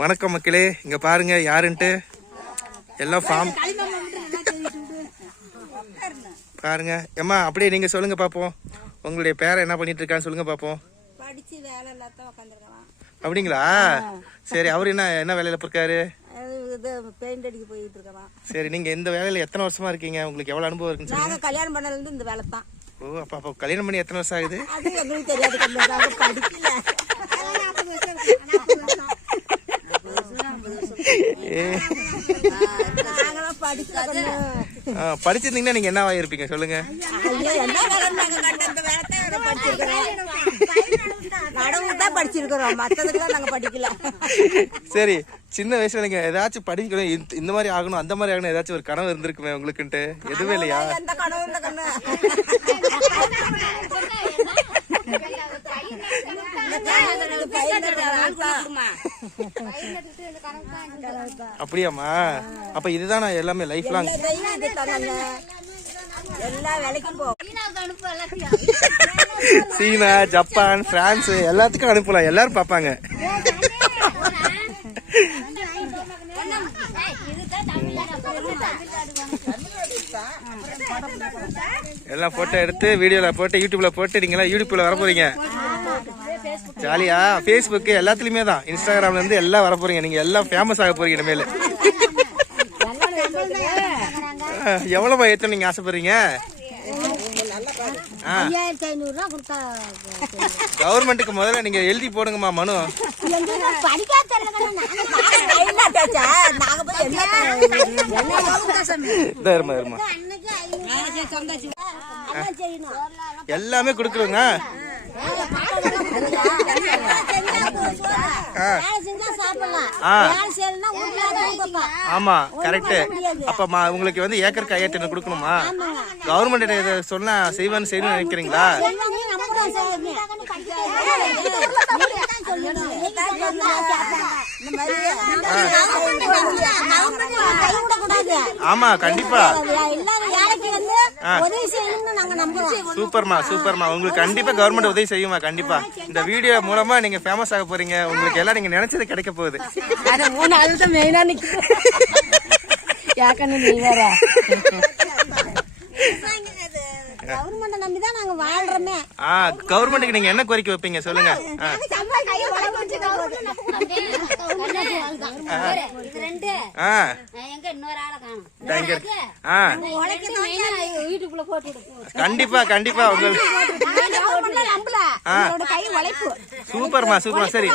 வணக்கம் மக்களே, இங்க பாருங்க யாருன்ட்டு எல்லாம் ஃபார்ம் பாருங்க. ஏம்மா அப்படியே நீங்க சொல்லுங்க பாப்போம், உங்களுடைய பேரை என்ன பண்ணிட்டு இருக்கான்னு சொல்லுங்க பாப்போம். படிச்சு வேலை இல்லாத உட்காந்துருக்கலாம். அப்படிங்களா? சரி, அவரு என்ன வேலையில இருக்காரு? பெயிண்ட் அடிக்க போயிட்டு இருக்கலாம். சரி, நீங்க இந்த வேலையில எத்தனை வருஷமா இருக்கீங்க? உங்களுக்கு எவ்வளவு அனுபவம் இருக்குன்னு நாங்க கல்யாணம் பண்ணல இருந்து இந்த வேலை தான். ஓ, அப்ப கல்யாணம் பண்ணி எத்தனை வருஷம் ஆகுது? அது எங்களுக்கு தெரியாது. படிக்கல. படிச்சிருந்தீங்கன்னா நீங்க என்னவா இருப்பீங்க சொல்லுங்க. சரி, சின்ன வயசுல நீங்க ஏதாச்சும் படிக்கணும், இந்த மாதிரி ஆகணும் அந்த மாதிரி ஆகணும் ஏதாச்சும் ஒரு கனவு இருந்திருக்குமே உங்களுக்குன்ட்டு? எதுவே இல்லையா? அப்படியாமா? அப்ப இதுதான் எல்லாமே லைஃப் லாங். சீனா, ஜப்பான், பிரான்ஸ் எல்லாத்துக்கும் அனுப்பலாம், எல்லாரும் பாப்பாங்க. எல்லாம் போட்டோ எடுத்து வீடியோல போட்டு யூடியூப்ல போட்டு நீங்க எல்லாம் யூடியூப்ல வர போறீங்க ஜாலியா. பேஸ்புக் எல்லாத்துலயுமே தான், இன்ஸ்டாகிராம்ல இருந்து எல்லாம் வர போறீங்க. நீங்க எல்லாம் ஃபேமஸ் ஆக போறீங்க இனிமேல். எவ்வளவு ஏத்தணும் நீங்க ஆசைப்படுறீங்க? கவர்மெண்ட்டுக்கு முதல்ல நீங்க எழுதி போடுங்கம்மா மனு. எல்லாமே கொடுக்குறோங்க. ஆமா, கரெக்ட். அப்ப உங்களுக்கு வந்து ஏக்கருக்கு 5000 கொடுக்கணுமா? கவர்மெண்ட் சொன்னா செய்வேன்னு செய்யணும்னு நினைக்கிறீங்களா? ஆமா, கண்டிப்பா. சூப்பர்மா, சூப்பர்மா. உங்களுக்கு கண்டிப்பா கவர்மெண்ட் உதவி செய்யுமா? கண்டிப்பா. இந்த வீடியோ மூலமா நீங்க ஃபேமஸ் ஆக போறீங்க. உங்களுக்கு எல்லாம் நீங்க நினைச்சது கிடைக்க போகுது. கவர்மெண்ட்டுக்கு நீங்க என்ன கோரிக்கை வைப்பீங்க சொல்லுங்க. கண்டிப்பா கண்டிப்பா. சூப்பர்மா, சூப்பர்மா. சரி.